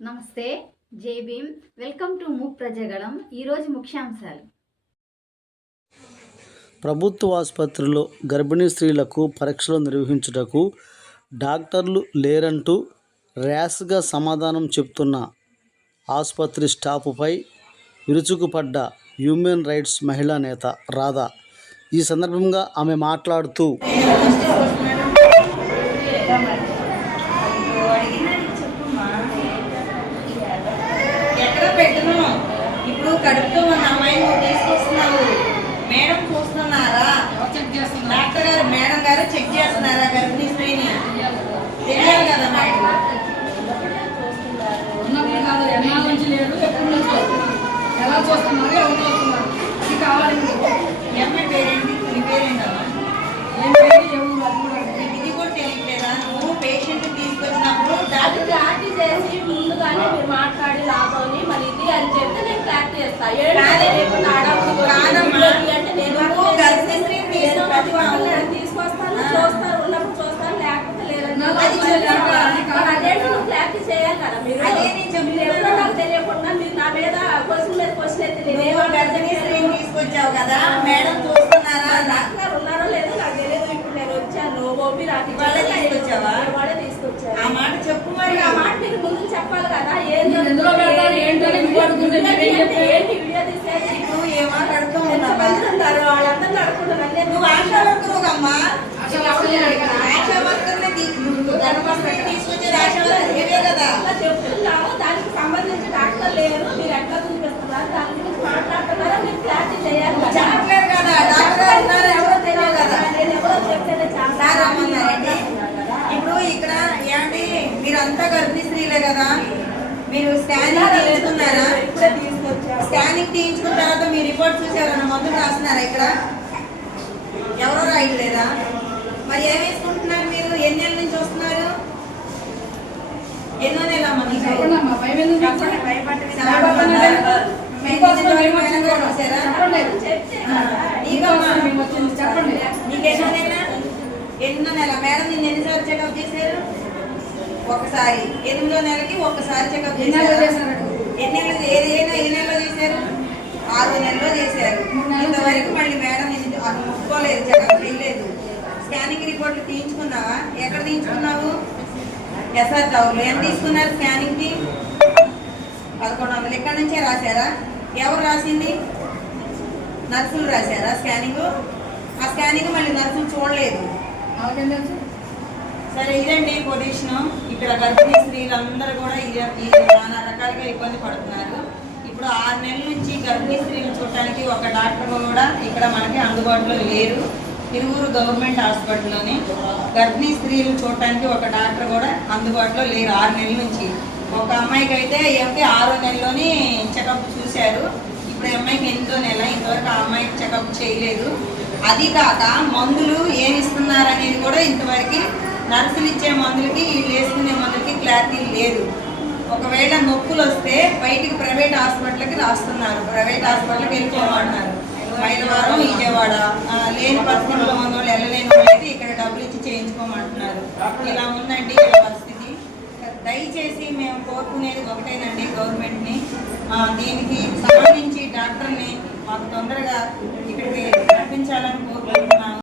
నమస్తే జై Bhim. Welcome to Mook Prajagalam. ఈరోజు ముఖ్యాంశాలు. ప్రభుత్వ ఆసుపత్రిలో గర్భిణీ స్త్రీలకు పరీక్షలు నిర్వహించుటకు డాక్టర్లు లేరంటూ ర్యాష్గా సమాధానం చెప్తున్న ఆసుపత్రి స్టాఫ్పై విరుచుకుపడ్డ హ్యూమన్ రైట్స్ మహిళా నేత రాధా. ఈ సందర్భంగా ఆమె మాట్లాడుతూ ఎక్కడ పెట్టను ఇప్పుడు కడుపుతో ఉన్న అమ్మాయిని నువ్వు తీసుకొస్తున్నావు. మేడం చూస్తున్నారా? డాక్టర్ గారు మేడం గారు చెక్ చేస్తున్నారా? గర్భిణీ స్త్రీని తెలియాలి కదా మేడం ఉన్నప్పుడు కాదు ఎన్నాళ్ళ నుంచి లేదు ఎప్పటి నుంచి లేదు ఎలా చూస్తున్నారు ఎవరు చూస్తున్నారు ఇది కావాలి మీకు. ఈ అమ్మాయి పేరేంటి నీ పేరేంటమ్మా ఏం పేరు ఎవరు అది కూడా అడగండి. నీకు ఇది కూడా తెలియట్లేదా నువ్వు పేషెంట్ తీసుకొచ్చినప్పుడు అది డాక్టర్ క్లారిటీ చేసి ముందుగానే మీరు మాట్లాడి లాభం మరి ఇది అని చెప్తే నేను క్లారిటీ చేస్తా ఏంటి కాదే. రేపు నాడమ్మ కాదమ్మా. అంటే నేను తీసుకొస్తాను ఆ. చూస్తారు ఉన్నప్పుడు చూస్తాను లేకపోతే లేదని నాకు అది తెలియదు. చెప్పాలి. అది కాదు. మరి అదేంటి నువ్వు క్లారిటీ చేయాలి కదా మీరు ఎవరో నాకు తెలియకుండా మీరు నా మీద క్వశ్చన్ మీద క్వశ్చన్ అయితే తీసుకొచ్చావు కదా మేడం చూస్తున్నారా డా- డాక్టర్ గారు ఉన్నారో లేదో నాకు తెలియదు ఇప్పుడు నేను వచ్చాను ఓపీ రాకి వాళ్ళే తీసుకొచ్చావా? వాళ్ళే తీసుకొచ్చారు ఆ మాట చెప్పు మరి మరి ఆ మాట మీరు ముందు చెప్పాలి కదా ఏం మీరు ఎందులో పెడతారు, ఏంటని మీకు అడుగుతుంటే మీరు ఏం చెప్తారు? ఏంటి వీడియో తీసేది నువ్వు ఏ మాట అడుగుతూ ఉన్నావా ఎంతమంది ఉంటారు వాళ్ళందరినీ అడుగుతున్నారు నన్ను ఎందుకు నువ్వు ఆశా వర్కరు అమ్మా ఆశా వర్కర్ని నువ్వు గర్భవతిని తీసుకొచ్చేది ఆశా వర్కర్ కదా అట్లా చెప్తున్నాను దానికి సంబంధించి డాక్టర్ లేరు మీరు ఎట్లా చూపిస్తున్నారు దాని గురించి మాట్లాడుతున్నారో మీరు క్లారిటీ చేయాలి కదా చెప్పలేరు కదా డాక్టర్ గారు ఉన్నారు ఎవరో తెలియదు కదా నేను ఎవరో చెప్తేనే సార్ చాలా రమ్మన్నారండి ఇప్పుడు ఇక్కడ ఏమండి మీరంతా గర్భిణీ స్త్రీలే కదా. మీరు స్కానింగ్ చేస్తున్నారా ఇప్పుడే తీసుకొచ్చారు. స్కానింగ్ తీయించుకున్న తర్వాత మీ రిపోర్ట్ చూసారన్న మందులు రాస్తున్నారా ఇక్కడ? ఎవరో రాయట్లేదా? మరి ఏం వేసుకుంటున్నారు మీరు? ఎన్ని నెలల నుంచి వస్తున్నారు? ఎన్నో నెల కూడా. ఎన్నో నెల ఎన్నో నెల మేడం నిన్ను ఎన్నిసార్లు చెకప్ చేశారు? ఒకసారి. ఎనిమిదో నెలకి ఒక్కసారి చెకప్ చేశారు? ఎన్ని నెలలు? ఏ ఏ నెల- ఏ నెలలో చేశారు ఆరు నెలలో చేశారు. ఇంతవరకు. మళ్ళీ మేడం అది ముట్టుకోలేదు చేయలేదు స్కానింగ్ రిపోర్ట్లు తీయించుకున్నావా? ఎక్కడ తీయించుకున్నావు? ఎస్ఆర్ టవర్లో ఎంత తీసుకున్నారు స్కానింగ్కి? పదకొండు వందలు. ఇక్కడ నుంచే రాశారా? ఎవరు రాసింది? నర్సులు రాశారా స్కానింగ్ ఆ స్కానింగ్ మళ్ళీ నర్సులు చూడలేదు. సరే ఇదండి పొజిషన్ ఇక్కడ గర్భిణీ స్త్రీలందరూ కూడా నానా రకాలుగా ఇబ్బంది పడుతున్నారు. ఇప్పుడు ఆరు నెలల నుంచి గర్భిణీ స్త్రీలు చూడటానికి ఒక డాక్టర్ కూడా ఇక్కడ మనకి అందుబాటులో లేరు. తిరువురు గవర్నమెంట్ హాస్పిటల్లోని గర్భిణీ స్త్రీలు చూడటానికి ఒక డాక్టర్ కూడా అందుబాటులో లేరు ఆరు నెలల నుంచి. ఒక అమ్మాయికి అయితే ఏమిటి ఆరో నెలలోని చెకప్ చూశారు. ఇప్పుడు అమ్మాయికి ఎనిమిదో నెల ఇంతవరకు ఆ అమ్మాయికి చెకప్ చేయలేదు. అది కాక మందులు ఏమి ఇస్తున్నారు అనేది కూడా ఇంతవరకు నర్సులు ఇచ్చే మందులకి వీళ్ళు వేసుకునే మందులకి క్లారిటీ లేదు. ఒకవేళ నొప్పులు వస్తే బయటికి ప్రైవేట్ హాస్పిటల్కి రాస్తున్నారు. ప్రైవేట్ హాస్పిటల్కి వెళ్ళిపోమంటున్నారు. మైలవరం విజయవాడ లేని పరిస్థితుల్లో ఉన్న వాళ్ళు వెళ్ళలేని వాళ్ళైతే ఇక్కడ డబ్బులు ఇచ్చి చేయించుకోమంటున్నారు. ఇలా ఉందండి ఇలా పరిస్థితి. దయచేసి మేము కోరుకునేది ఒకటేనండి గవర్నమెంట్ని. దీనికి సంబంధించి డాక్టర్ని మాకు తొందరగా ఇక్కడికి పంపించాలని కోరుకుంటున్నాము.